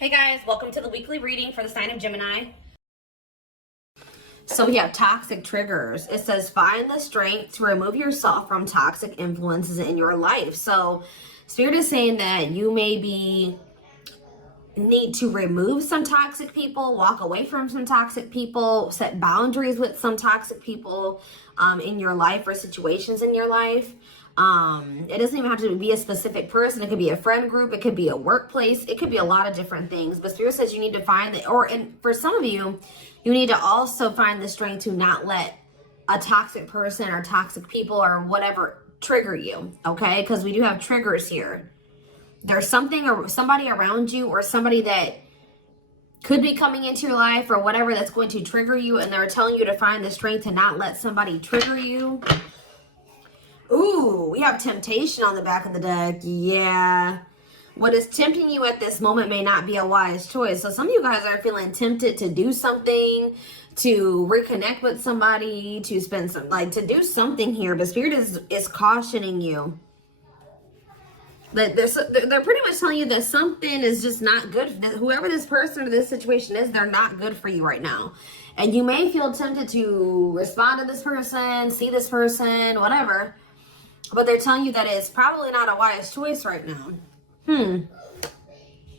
Hey guys, welcome to the weekly reading for the sign of Gemini. So we have toxic triggers. It says find the strength to remove yourself from toxic influences in your life. So Spirit is saying that you maybe need to remove some toxic people, walk away from some toxic people, set boundaries with some toxic people in your life or situations in your life. It doesn't even have to be a specific person. It could be a friend group. It could be a workplace. It could be a lot of different things. But Spirit says you need to find that, and for some of you, you need to also find the strength to not let a toxic person or toxic people or whatever trigger you. Okay, because we do have triggers here. There's something or somebody around you or somebody that could be coming into your life or whatever that's going to trigger you, and they're telling you to find the strength to not let somebody trigger you. Ooh, we have temptation on the back of the deck. Yeah. What is tempting you at this moment may not be a wise choice. So some of you guys are feeling tempted to do something, to reconnect with somebody, to spend some, to do something here. But Spirit is cautioning you. That they're pretty much telling you that something is just not good. That whoever this person or this situation is, they're not good for you right now. And you may feel tempted to respond to this person, see this person, whatever. But they're telling you that it's probably not a wise choice right now.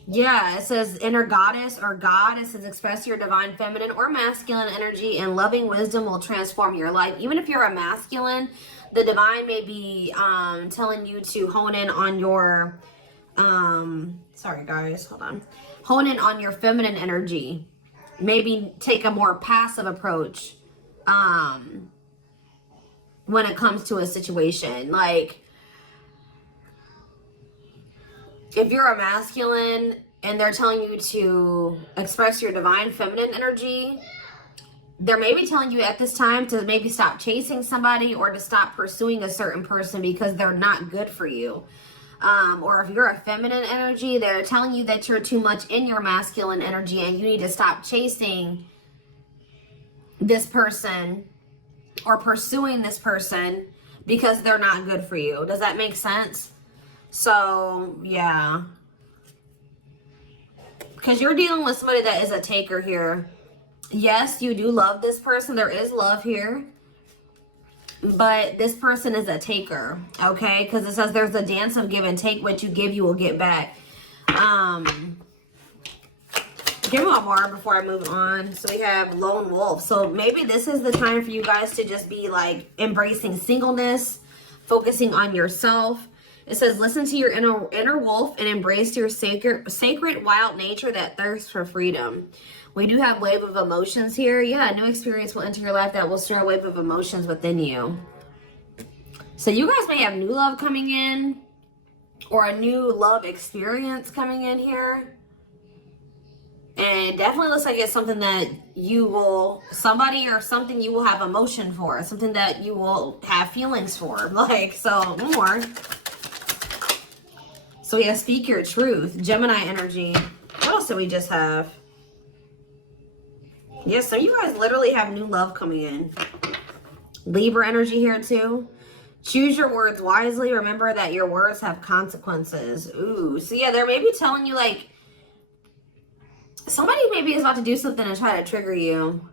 Yeah, it says inner goddess or God. It says express your divine feminine or masculine energy, and loving wisdom will transform your life. Even if you're a masculine, the divine may be telling you to hone in on your, sorry guys, hold on. Hone in on your feminine energy. Maybe take a more passive approach when it comes to a situation. Like, if you're a masculine and they're telling you to express your divine feminine energy, they're maybe telling you at this time to maybe stop chasing somebody or to stop pursuing a certain person because they're not good for you. Or if you're a feminine energy, they're telling you that you're too much in your masculine energy and you need to stop chasing this person or pursuing this person because they're not good for you. Does that make sense? So, yeah. Because you're dealing with somebody that is a taker here. Yes, you do love this person. There is love here. But this person is a taker, okay? Because it says there's a dance of give and take. What you give, you will get back. Give one more before I move on. So we have lone wolf. So maybe this is the time for you guys to just be like embracing singleness, focusing on yourself. It says listen to your inner wolf and embrace your sacred wild nature that thirsts for freedom. We do have wave of emotions here. Yeah, a new experience will enter your life that will stir a wave of emotions within you. So you guys may have new love coming in or a new love experience coming in here. And it definitely looks like it's something that you will, somebody or something you will have emotion for. Something that you will have feelings for. Like, so, more. So we have speak your truth. Gemini energy. What else do we just have? Yes, so you guys literally have new love coming in. Libra energy here too. Choose your words wisely. Remember that your words have consequences. Ooh, so yeah, they're maybe telling you like, somebody maybe is about to do something and try to trigger you.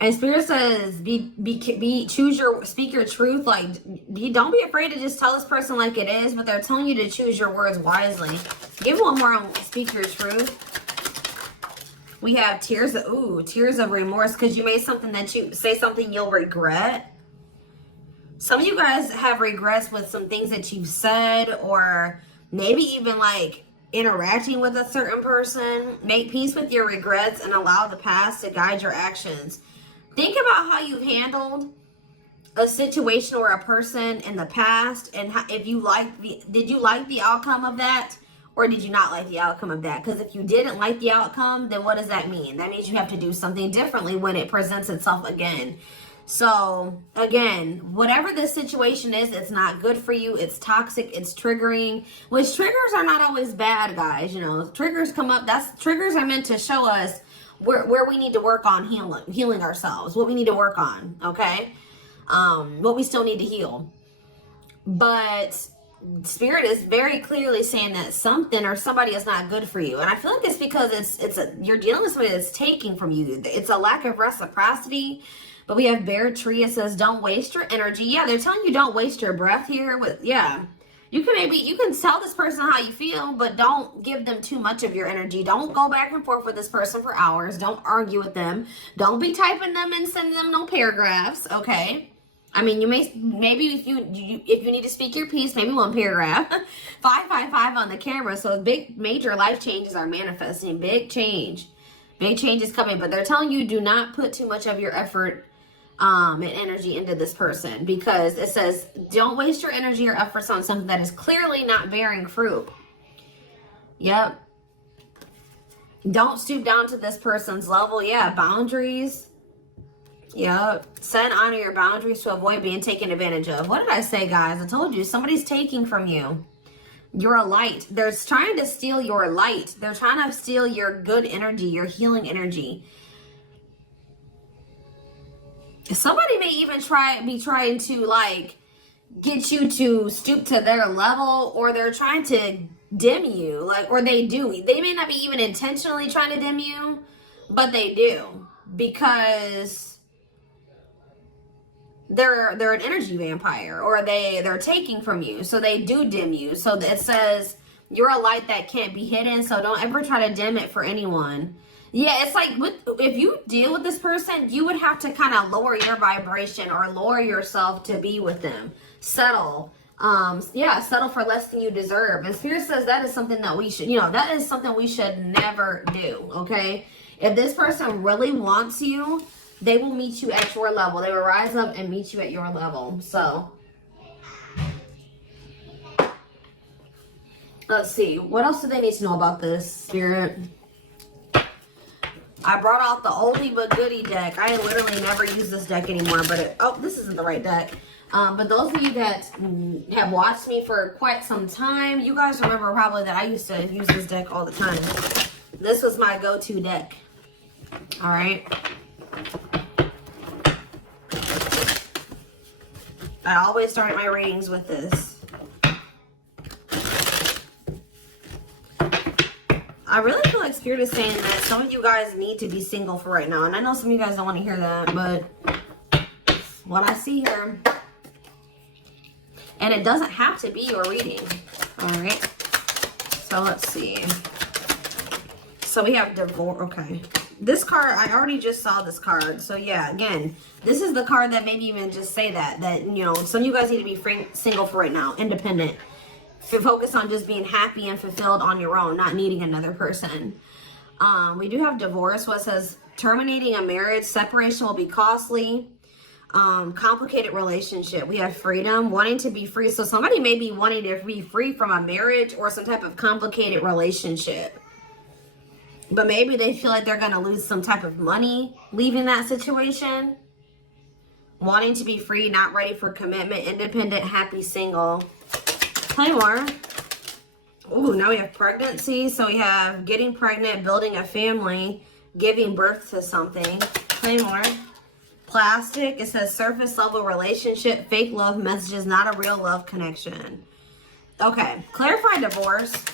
And Spirit says, speak your truth. Like, don't be afraid to just tell this person like it is, but they're telling you to choose your words wisely. Give one more on speak your truth. We have tears of remorse because you made something that you say something you'll regret. Some of you guys have regrets with some things that you've said, or maybe even like interacting with a certain person. Make peace with your regrets and allow the past to guide your actions. Think about how you've handled a situation or a person in the past, and how, if you did you like the outcome of that, or did you not like the outcome of that? Because if you didn't like the outcome, then what does that mean? That means you have to do something differently when it presents itself again. So again, whatever this situation is, it's not good for you. It's toxic. It's triggering. Which triggers are not always bad, guys. You know, triggers come up. Triggers are meant to show us where we need to work on healing ourselves. What we need to work on. Okay, what we still need to heal. But Spirit is very clearly saying that something or somebody is not good for you. And I feel like it's because you're dealing with somebody that's taking from you. It's a lack of reciprocity. But we have Bear Tree. It says, don't waste your energy. Yeah, they're telling you don't waste your breath here. Yeah. You can tell this person how you feel, but don't give them too much of your energy. Don't go back and forth with this person for hours. Don't argue with them. Don't be typing them and sending them no paragraphs, okay? I mean, maybe if you need to speak your piece, maybe one paragraph. 555 on the camera. So major life changes are manifesting. Big change is coming. But they're telling you do not put too much of your effort and energy into this person, because it says don't waste your energy or efforts on something that is clearly not bearing fruit. Yep. Don't stoop down to this person's level. Yeah, boundaries. Yep. Set and honor your boundaries to avoid being taken advantage of. What did I say, guys? I told you, somebody's taking from you. You're a light. They're trying to steal your light. They're trying to steal your good energy, your healing energy. Somebody may even be trying to like get you to stoop to their level, or they're trying to dim you, or they do. They may not be even intentionally trying to dim you, but they do, because they're an energy vampire, or they're taking from you, so they do dim you. So it says you're a light that can't be hidden, so don't ever try to dim it for anyone. Yeah, it's like if you deal with this person, you would have to kind of lower your vibration or lower yourself to be with them. Settle. Settle for less than you deserve. And Spirit says that is something that we should, that is something we should never do, okay? If this person really wants you, they will meet you at your level. They will rise up and meet you at your level. So, let's see. What else do they need to know about this, Spirit? I brought out the oldie but goodie deck. I literally never use this deck anymore, but this isn't the right deck. But those of you that have watched me for quite some time, you guys remember probably that I used to use this deck all the time. This was my go-to deck. All right. I always start my readings with this. I really feel like Spirit is saying that some of you guys need to be single for right now. And I know some of you guys don't want to hear that, but what I see here. And it doesn't have to be your reading. All right. So let's see. So we have divorce. Okay. This card, I already just saw this card. So yeah, again, this is the card that maybe even just say that some of you guys need to be single for right now, independent. Focus on just being happy and fulfilled on your own, not needing another person. We do have divorce. What says terminating a marriage, separation will be costly. Complicated relationship. We have freedom, wanting to be free. So somebody may be wanting to be free from a marriage or some type of complicated relationship. But maybe they feel like they're going to lose some type of money leaving that situation. Wanting to be free, not ready for commitment, independent, happy, single. Play more. Ooh, now we have pregnancy. So we have getting pregnant, building a family, giving birth to something. Play more. Plastic. It says surface level relationship, fake love messages, not a real love connection. Okay. Clarify divorce.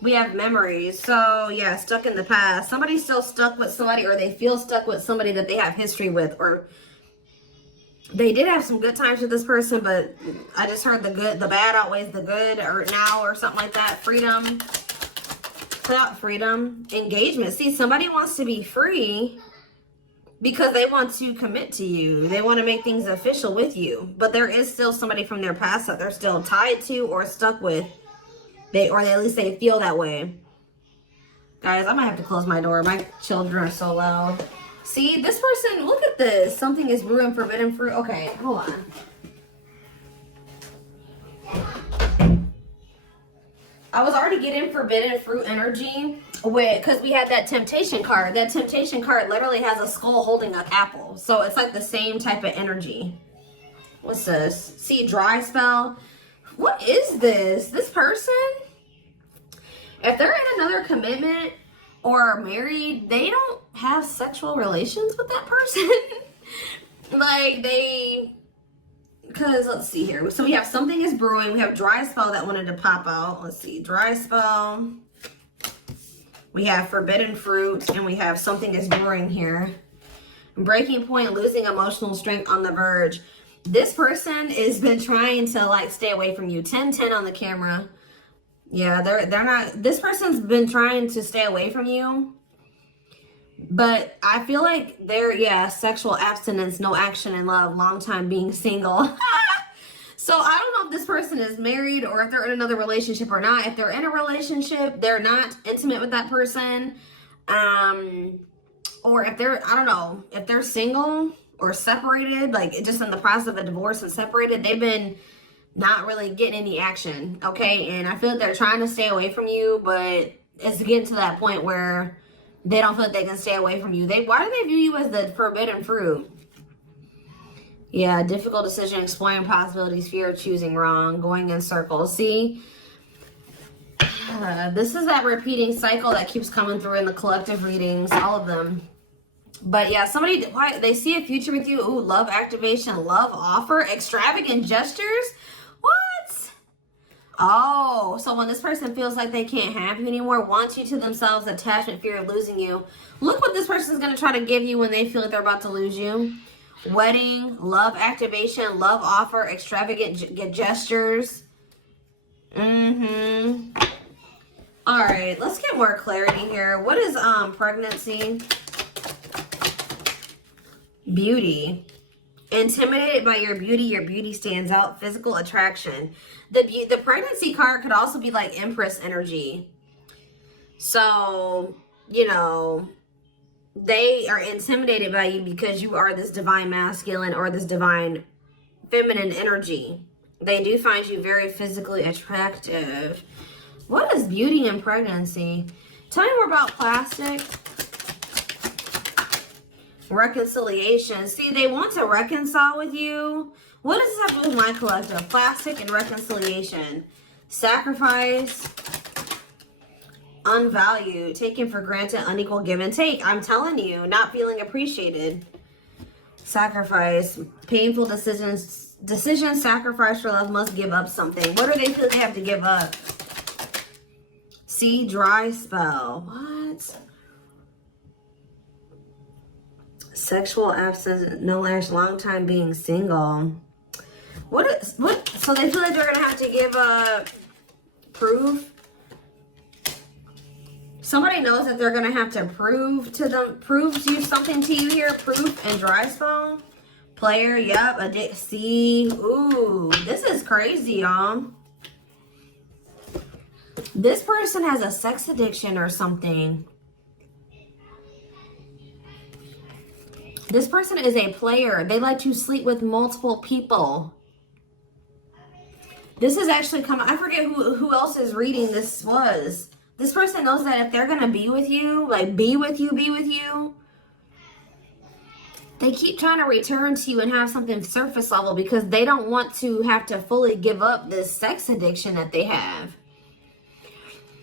We have memories. So yeah, stuck in the past. Somebody's still stuck with somebody, or they feel stuck with somebody that they have history with, or they did have some good times with this person, but I just heard the bad outweighs the good, or now, or something like that. Freedom. Freedom. Engagement. See, somebody wants to be free because they want to commit to you. They want to make things official with you. But there is still somebody from their past that they're still tied to or stuck with. Or at least they feel that way. Guys, I might have to close my door. My children are so loud. See, this person, look at this. Something is brewing forbidden fruit. Okay, hold on. I was already getting forbidden fruit energy because we had that temptation card. That temptation card literally has a skull holding an apple. So it's like the same type of energy. What's this? See, dry spell. What is this? This person, if they're in another commitment or married, they don't have sexual relations with that person. Like, they because let's see here. So we have something is brewing. We have dry spell that wanted to pop out. Let's see, dry spell. We have forbidden fruit, and we have something is brewing here. Breaking point, losing emotional strength, on the verge. This person has been trying to like stay away from you. 10-10 on the camera. Yeah, they're not. This person's been trying to stay away from you. But I feel like they're, sexual abstinence, no action in love, long time being single. So I don't know if this person is married or if they're in another relationship or not. If they're in a relationship, they're not intimate with that person. Or if they're, I don't know, if they're single or separated, like just in the process of a divorce and separated, they've been not really getting any action, okay? And I feel like they're trying to stay away from you, but it's getting to that point where they don't feel like they can stay away from you. Why do they view you as the forbidden fruit? Yeah, difficult decision, exploring possibilities, fear of choosing wrong, going in circles. See, this is that repeating cycle that keeps coming through in the collective readings, all of them. But yeah, they see a future with you. Ooh, love activation, love offer, extravagant gestures. What? Oh, so when this person feels like they can't have you anymore, wants you to themselves, attachment, fear of losing you. Look what this person's going to try to give you when they feel like they're about to lose you. Wedding, love activation, love offer, extravagant gestures. All right, let's get more clarity here. What is pregnancy? Beauty. Intimidated by your beauty stands out. Physical attraction. The pregnancy card could also be like Empress energy. So, you know, they are intimidated by you because you are this divine masculine or this divine feminine energy. They do find you very physically attractive. What is beauty in pregnancy? Tell me more about plastic. Reconciliation. See, they want to reconcile with you. What does this have to do with my collective? Plastic and reconciliation. Sacrifice. Unvalued. Taken for granted. Unequal give and take. I'm telling you, not feeling appreciated. Sacrifice. Painful decisions. Sacrifice for love. Must give up something. What do they feel they have to give up? See, dry spell. What? Sexual absence, no action, long time being single. What? So they feel like they're gonna have to give proof. Somebody knows that they're gonna have to prove you something to you here. Proof and dry spell. Player, yep. See, ooh, this is crazy, y'all. This person has a sex addiction or something. This person is a player. They like to sleep with multiple people. This is actually coming. I forget who else is reading this was. This person knows that if they're going to be with you, like be with you, they keep trying to return to you and have something surface level because they don't want to have to fully give up this sex addiction that they have.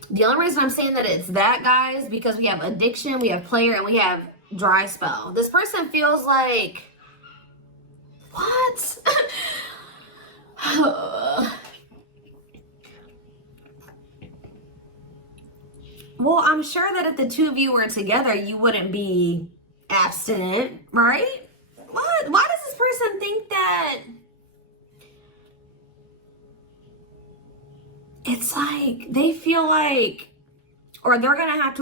The only reason I'm saying that it's that, guys, because we have addiction, we have player, and we have dry spell. This person feels like, what? Well, I'm sure that if the two of you were together, you wouldn't be abstinent, right? What? Why does this person think that? It's like they feel like, or they're gonna have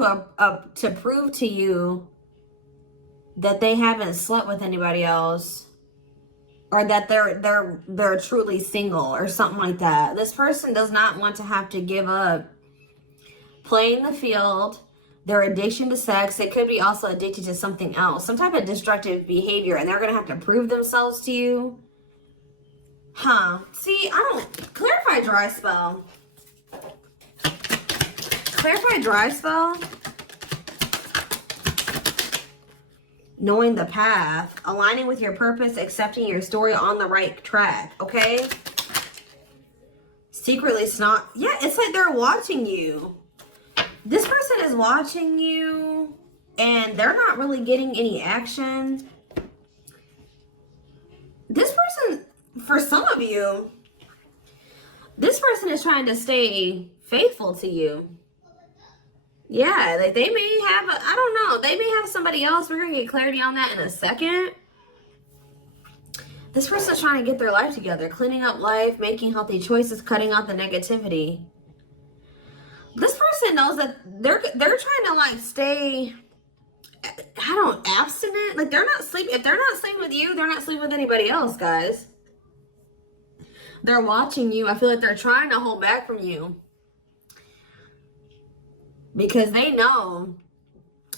to prove to you that they haven't slept with anybody else, or that they're truly single or something like that. This person does not want to have to give up playing the field, their addiction to sex. They could be also addicted to something else, some type of destructive behavior, and they're gonna have to prove themselves to you. See, I don't clarify dry spell. Clarify dry spell. Knowing the path, aligning with your purpose, accepting your story, on the right track, okay? Secretly snot. Yeah, it's like they're watching you. This person is watching you and they're not really getting any action. This person, for some of you, this person is trying to stay faithful to you. Yeah, like they may have, I don't know, they may have somebody else. We're going to get clarity on that in a second. This person's trying to get their life together, cleaning up life, making healthy choices, cutting out the negativity. This person knows that they're trying to like stay, abstinent. Like they're not sleeping. If they're not sleeping with you, they're not sleeping with anybody else, guys. They're watching you. I feel like they're trying to hold back from you. Because they know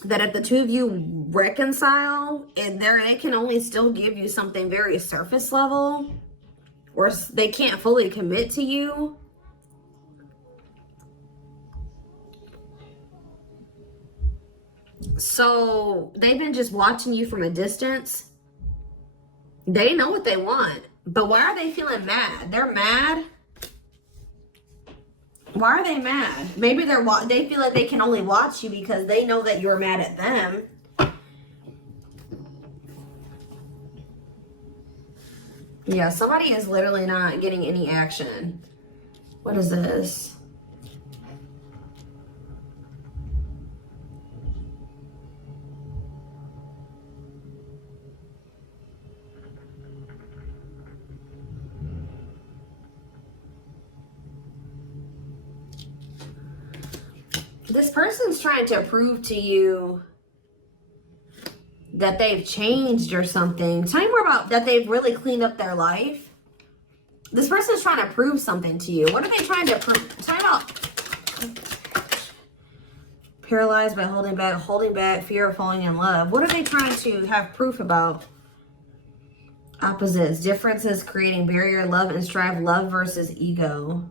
that if the two of you reconcile, and they can only still give you something very surface level, or they can't fully commit to you. So they've been just watching you from a distance. They know what they want, but why are they feeling mad? They're mad. Why are they mad? Maybe they feel like they can only watch you because they know that you're mad at them. Yeah, somebody is literally not getting any action. What is this? This person's trying to prove to you that they've changed or something. Tell me more about that. They've really cleaned up their life. This person's trying to prove something to you. What are they trying to prove? Tell me about paralyzed by holding back, fear of falling in love. What are they trying to have proof about? Opposites, differences, creating barrier, love and strive, love versus ego.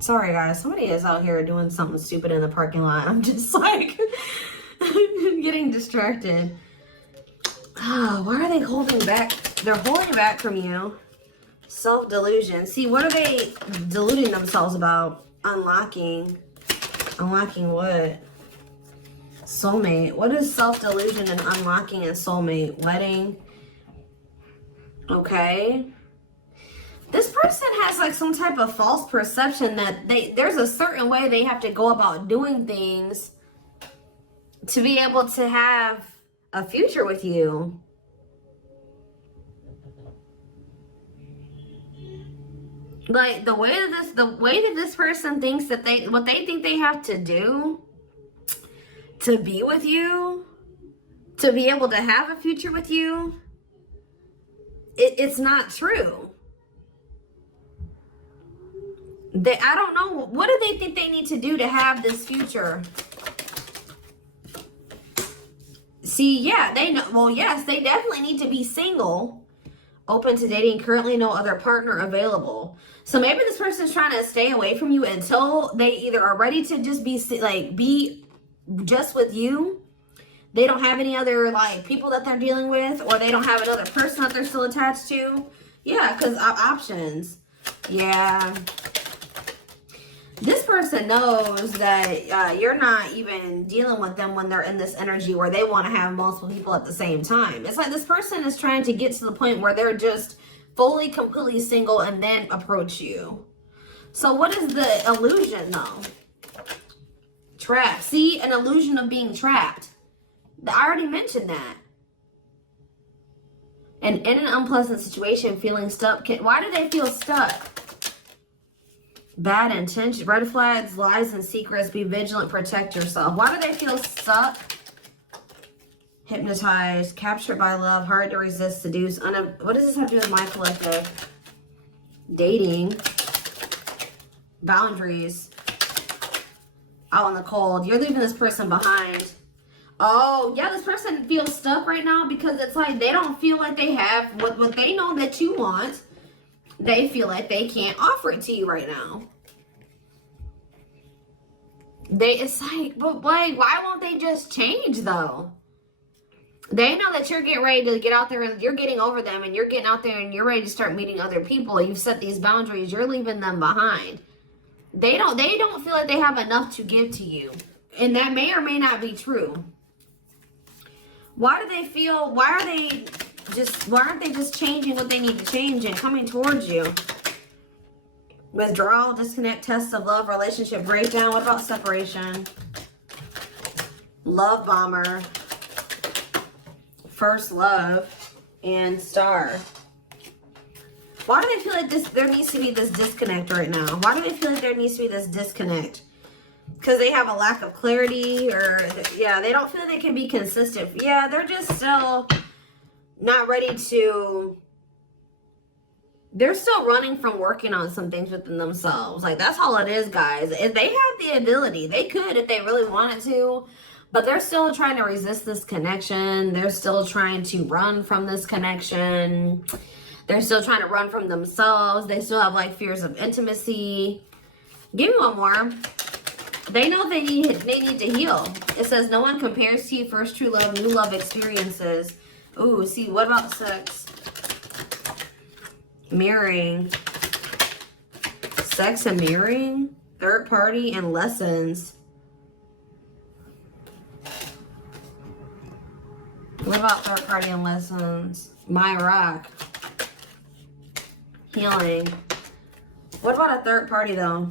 Sorry, guys. Somebody is out here doing something stupid in the parking lot. I'm just like getting distracted. Oh, why are they holding back? They're holding back from you. Self-delusion. See, what are they deluding themselves about? Unlocking. Unlocking what? Soulmate. What is self-delusion and unlocking and soulmate? Wedding. Okay. This person has like some type of false perception that there's a certain way they have to go about doing things to be able to have a future with you. Like the way that this person thinks that what they think they have to do to be with you, to be able to have a future with you, it's not true. I don't know. What do they think they need to do to have this future? See, yeah, they know. Well, yes, they definitely need to be single, open to dating, currently no other partner available. So maybe this person's trying to stay away from you until they either are ready to just be just with you. They don't have any other like people that they're dealing with, or they don't have another person that they're still attached to. Yeah, because options. Yeah. This person knows that you're not even dealing with them when they're in this energy where they want to have multiple people at the same time. It's like this person is trying to get to the point where they're just fully, completely single and then approach you. So what is the illusion though? Trapped. See, an illusion of being trapped. I already mentioned that. And in an unpleasant situation, feeling stuck. Why do they feel stuck? Bad intention, red flags, lies and secrets, be vigilant, protect yourself. Why do they feel stuck? Hypnotized, captured by love, hard to resist, seduce. What does this have to do with my collective? Dating. Boundaries. Out in the cold. You're leaving this person behind. Oh, yeah, this person feels stuck right now because it's like they don't feel like they have what they know that you want. They feel like they can't offer it to you right now. It's like, but like, why won't they just change though? They know that you're getting ready to get out there and you're getting over them and you're getting out there and you're ready to start meeting other people. You've set these boundaries. You're leaving them behind. They don't feel like they have enough to give to you. And that may or may not be true. Why do they feel, why aren't they just changing what they need to change and coming towards you? Withdrawal, disconnect, test of love, relationship breakdown. What about separation? Love bomber, first love, and star. Why do they feel like there needs to be this disconnect right now? Why do they feel like there needs to be this disconnect? Because they have a lack of clarity, or yeah, they don't feel they can be consistent. Yeah, they're just still not ready to, they're still running from working on some things within themselves. Like, that's all it is, guys. If they have the ability, they could if they really wanted to, but they're still trying to resist this connection. They're still trying to run from this connection. They're still trying to run from themselves. They still have like fears of intimacy. Give me one more. They know they need to heal. It says no one compares to you, first true love, new love experiences. Ooh, see, what about sex? Mirroring. Sex and mirroring. Third party and lessons. What about third party and lessons? My rock. Healing. What about a third party though?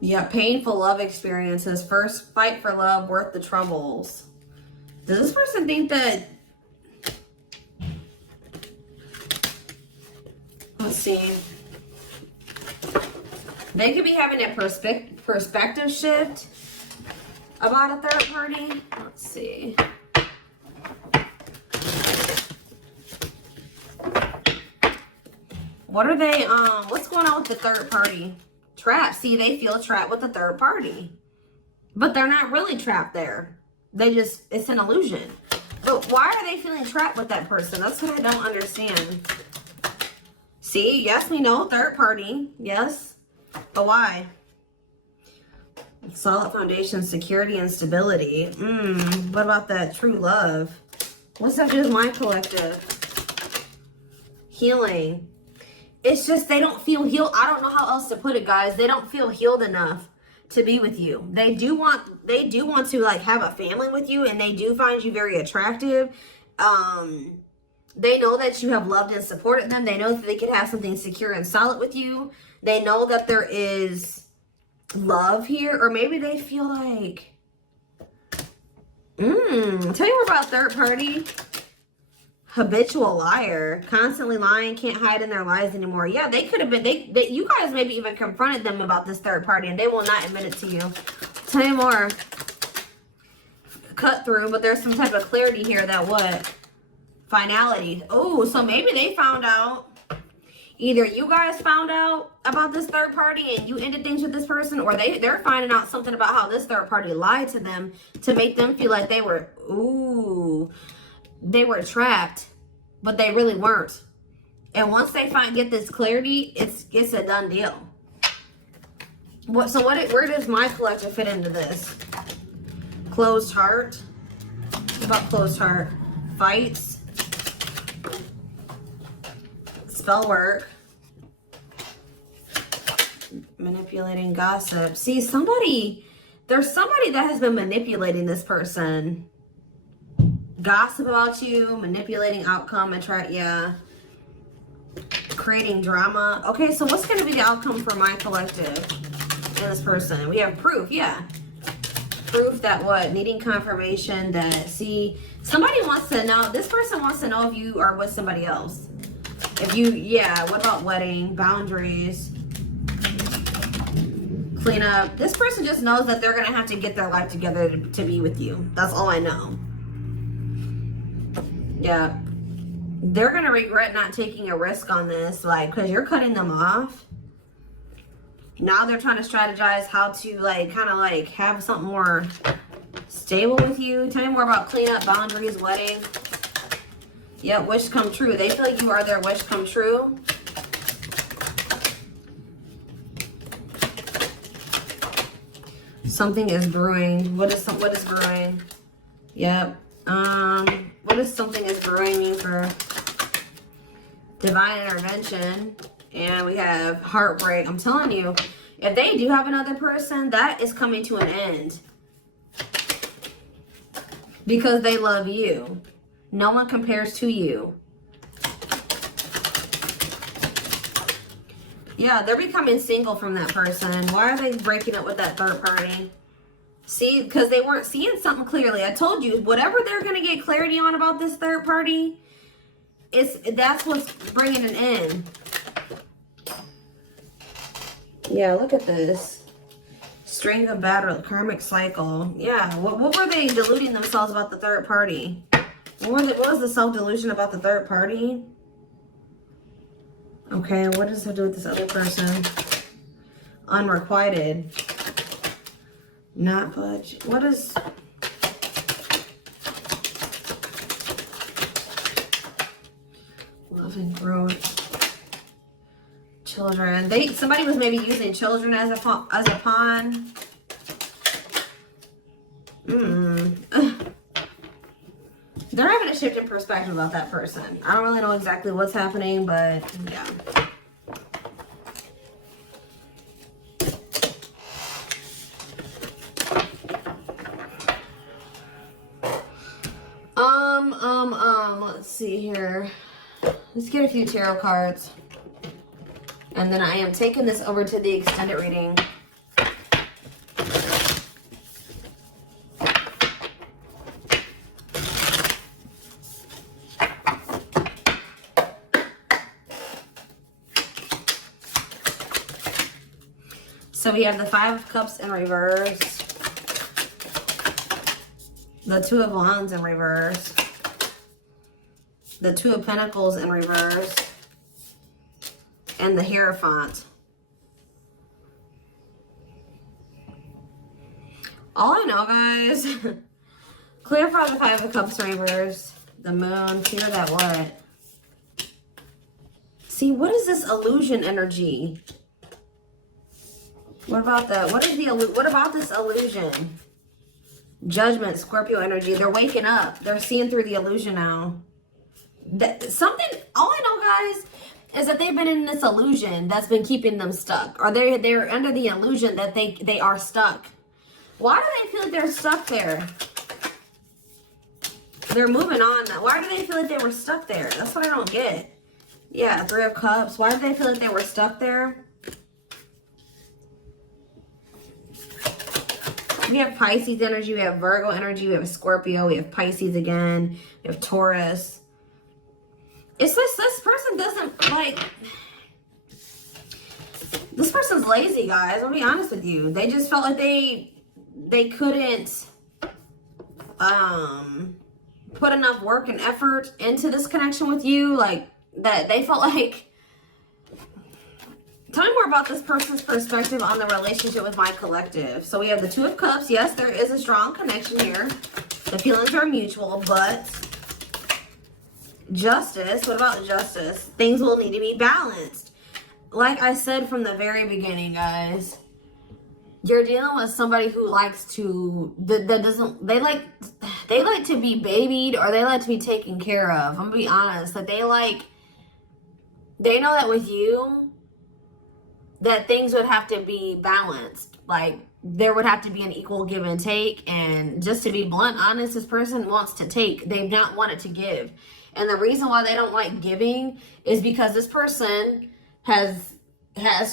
Yeah, painful love experiences. First fight for love, worth the troubles. Does this person think that... Let's see. They could be having a perspective shift about a third party. Let's see. What are they, what's going on with the third party? Trapped. See, they feel trapped with the third party. But they're not really trapped there. They just, it's an illusion. But why are they feeling trapped with that person? That's what I don't understand. See, yes, we know, third party. Yes. But why? Solid foundation, security, and stability. What about that true love? What's up with my collective? Healing. It's just they don't feel healed. I don't know how else to put it, guys. They don't feel healed enough to be with you. They do want to like have a family with you, and they do find you very attractive. They know that you have loved and supported them. They know that they could have something secure and solid with you. They know that there is love here, or maybe they feel like tell you more about third party. Habitual liar, constantly lying, can't hide in their lies anymore. Yeah, they could have been, you guys maybe even confronted them about this third party and they will not admit it to you. Tell you more. Cut through, but there's some type of clarity here that what? Finality. Oh, so maybe they found out. Either you guys found out about this third party and you ended things with this person, or they're finding out something about how this third party lied to them to make them feel like they were, they were trapped, but they really weren't. And once they get this clarity, it's a done deal. Where does my collective fit into this? Closed heart. What about closed heart? Fights. Spell work. Manipulating, gossip. See, there's somebody that has been manipulating this person. Gossip about you, manipulating outcome, creating drama. Okay, so what's going to be the outcome for my collective and this person? We have proof, proof that what? Needing confirmation that, see, somebody wants to know, this person wants to know if you are with somebody else. If you, what about wedding, boundaries, clean up. This person just knows that they're going to have to get their life together to be with you. That's all I know. Yeah, they're going to regret not taking a risk on this, like, because you're cutting them off. Now they're trying to strategize how to, like, kind of, like, have something more stable with you. Tell me more about cleanup, boundaries, wedding. Yeah, wish come true. They feel you are their wish come true. Something is brewing. What is brewing? Yep. What does something is brewing mean for divine intervention And we have heartbreak. I'm telling you, if they do have another person, that is coming to an end. Because they love you. No one compares to you. Yeah, they're becoming single from that person. Why are they breaking up with that third party? See, because they weren't seeing something clearly. I told you, whatever they're going to get clarity on about this third party, that's what's bringing an end. Yeah, look at this. String of battle, karmic cycle. Yeah, what were they deluding themselves about the third party? What was the self-delusion about the third party? Okay, what does it have to do with this other person? Unrequited. Not budge. What is... Love and growth. Children. Somebody was maybe using children as a pawn. They're having a shift in perspective about that person. I don't really know exactly what's happening, but yeah. Let's see here. Let's get a few tarot cards. And then I am taking this over to the extended reading. So we have the Five of Cups in reverse, the Two of Wands in reverse, the Two of Pentacles in reverse, and the Hierophant. All I know, guys, clarify the Five of Cups in reverse, the Moon, clear that what? See, what is this illusion energy? What about that? What about this illusion? Judgment, Scorpio energy. They're waking up. They're seeing through the illusion now. All I know, guys, is that they've been in this illusion that's been keeping them stuck. Or they're under the illusion that they are stuck. Why do they feel like they're stuck there? They're moving on now. Why do they feel like they were stuck there? That's what I don't get. Yeah, Three of Cups. Why do they feel like they were stuck there? We have Pisces energy, we have Virgo energy, we have Scorpio, we have Pisces again, we have Taurus. It's this person doesn't like... This person's lazy, guys. I'll be honest with you. They just felt like they couldn't put enough work and effort into this connection with you. Like, that they felt like... Tell me more about this person's perspective on the relationship with my collective. So we have the Two of Cups. Yes, there is a strong connection here. The feelings are mutual, but Justice. What about Justice? Things will need to be balanced. Like I said from the very beginning, guys, you're dealing with somebody who likes to they like to be babied, or they like to be taken care of. I'm gonna be honest, that they know that with you, that things would have to be balanced. Like, there would have to be an equal give and take. And just to be blunt, honest, this person wants to take. They've not wanted to give. And the reason why they don't like giving is because this person has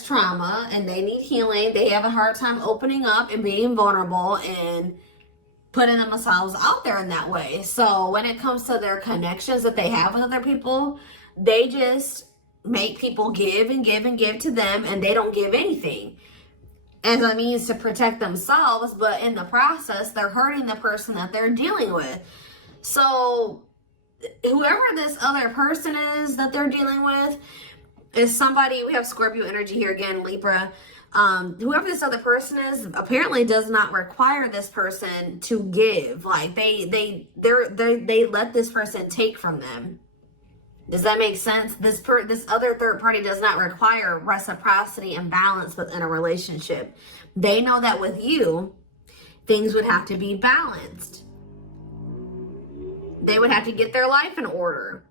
trauma and they need healing. They have a hard time opening up and being vulnerable and putting themselves out there in that way. So when it comes to their connections that they have with other people, they just make people give and give and give to them, and they don't give anything as a means to protect themselves, but in the process they're hurting the person that they're dealing with. So whoever this other person is that they're dealing with is somebody, we have Scorpio energy here again, Libra. Whoever this other person is apparently does not require this person to give. Like, they let this person take from them. Does that make sense? This other third party does not require reciprocity and balance within a relationship. They know that with you, things would have to be balanced. They would have to get their life in order.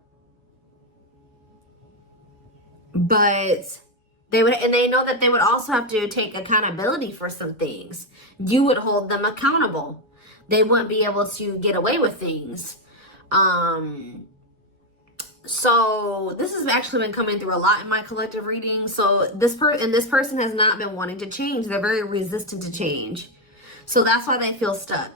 But they would, and they know that they would also have to take accountability for some things. You would hold them accountable. They wouldn't be able to get away with things. So this has actually been coming through a lot in my collective reading. So this person has not been wanting to change. They're very resistant to change. So that's why they feel stuck.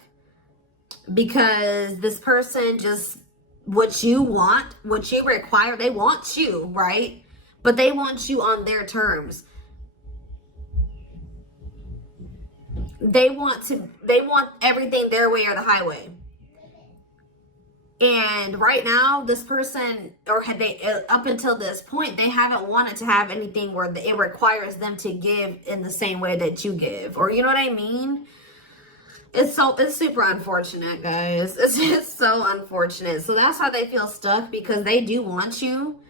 Because this person just, what you want, what you require, they want you, right? But they want you on their terms. They want everything their way or the highway. And right now, this person, or had they, up until this point, they haven't wanted to have anything where it requires them to give in the same way that you give. Or you know what I mean? It's super unfortunate, guys. It's just so unfortunate. So that's why they feel stuck, because they do want you,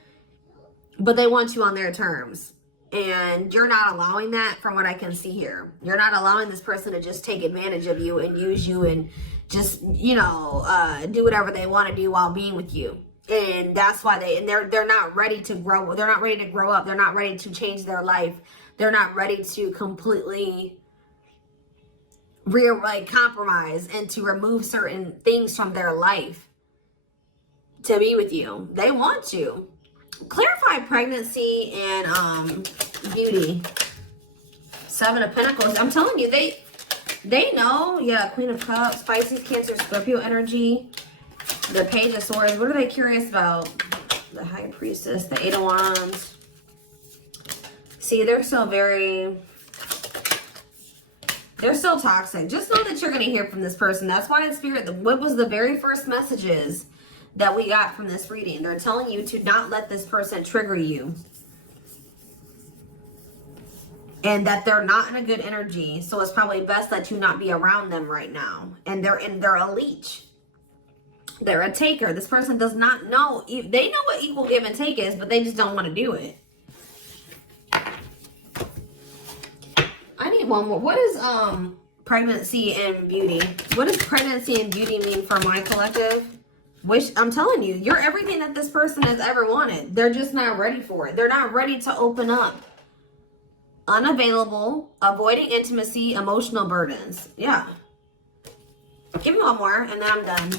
but they want you on their terms. And you're not allowing that, from what I can see here. You're not allowing this person to just take advantage of you and use you and just, you know, do whatever they want to do while being with you. And that's why they're not ready to grow. They're not ready to grow up. They're not ready to change their life. They're not ready to completely compromise and to remove certain things from their life to be with you. They want you. Clarify pregnancy and beauty. 7 of Pentacles. I'm telling you, they know. Yeah, Queen of Cups, Pisces, Cancer, Scorpio energy. The Page of Swords. What are they curious about? The High Priestess, the 8 of Wands. See, they're still toxic. Just know that you're going to hear from this person. That's why in Spirit, what was the very first messages that we got from this reading? They're telling you to not let this person trigger you. And that they're not in a good energy. So it's probably best that you not be around them right now. And they're a leech. They're a taker. This person does not know. They know what equal give and take is, but they just don't want to do it. I need one more. What is pregnancy and beauty? What does pregnancy and beauty mean for my collective? I'm telling you, you're everything that this person has ever wanted. They're just not ready for it. They're not ready to open up. Unavailable, avoiding intimacy, emotional burdens. Yeah. Give me one more and then I'm done.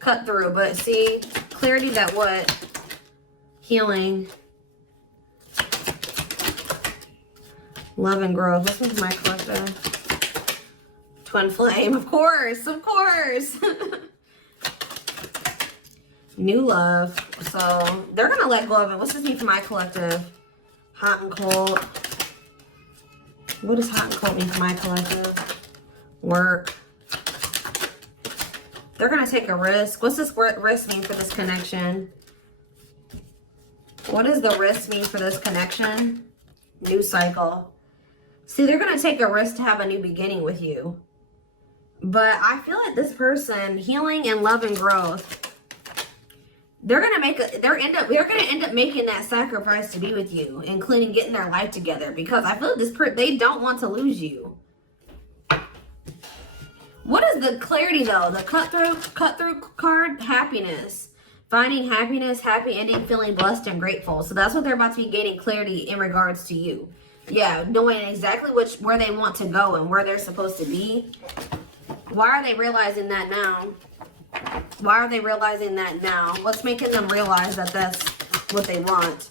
Cut through, but see, clarity that what? Healing. Love and growth. This one's my collective. Twin flame, of course, of course. New love. So they're gonna let go of it. What's this mean for my collective? Hot and cold. What does hot and cold mean for my collective? Work. They're gonna take a risk. What's this risk mean for this connection? What does the risk mean for this connection? New cycle. See, they're going to take a risk to have a new beginning with you. But I feel like this person, healing and love and growth, they're going to end up making that sacrifice to be with you, including getting their life together, because I feel like they don't want to lose you. What is the clarity though? The cut through card, happiness. Finding happiness, happy ending, feeling blessed and grateful. So that's what they're about to be gaining clarity in regards to you. Yeah, knowing exactly where they want to go and where they're supposed to be. Why are they realizing that now? Why are they realizing that now? What's making them realize that that's what they want?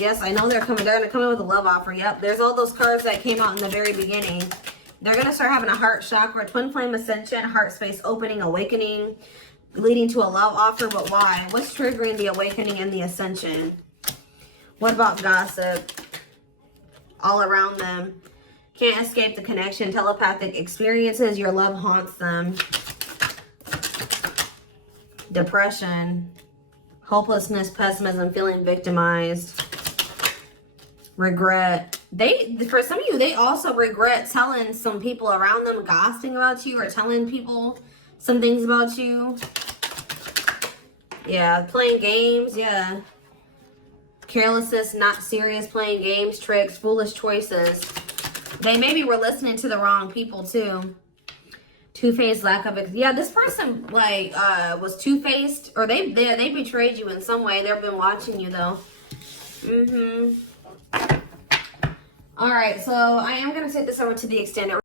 Yes, I know they're coming. They're going to come in with a love offer. Yep, there's all those cards that came out in the very beginning. They're going to start having a heart chakra, twin flame ascension, heart space opening, awakening, leading to a love offer. But why? What's triggering the awakening and the ascension? What about gossip? All around them. Can't escape the connection. Telepathic experiences. Your love haunts them. Depression. Hopelessness, pessimism, feeling victimized. Regret. For some of you, they also regret telling some people around them, gossiping about you, or telling people some things about you. Yeah, playing games. Yeah. Carelessness, not serious, playing games, tricks, foolish choices. They maybe were listening to the wrong people too. Two-faced, lack of yeah. This person like was two-faced, or they betrayed you in some way. They've been watching you though. All right, so I am gonna take this over to the extended.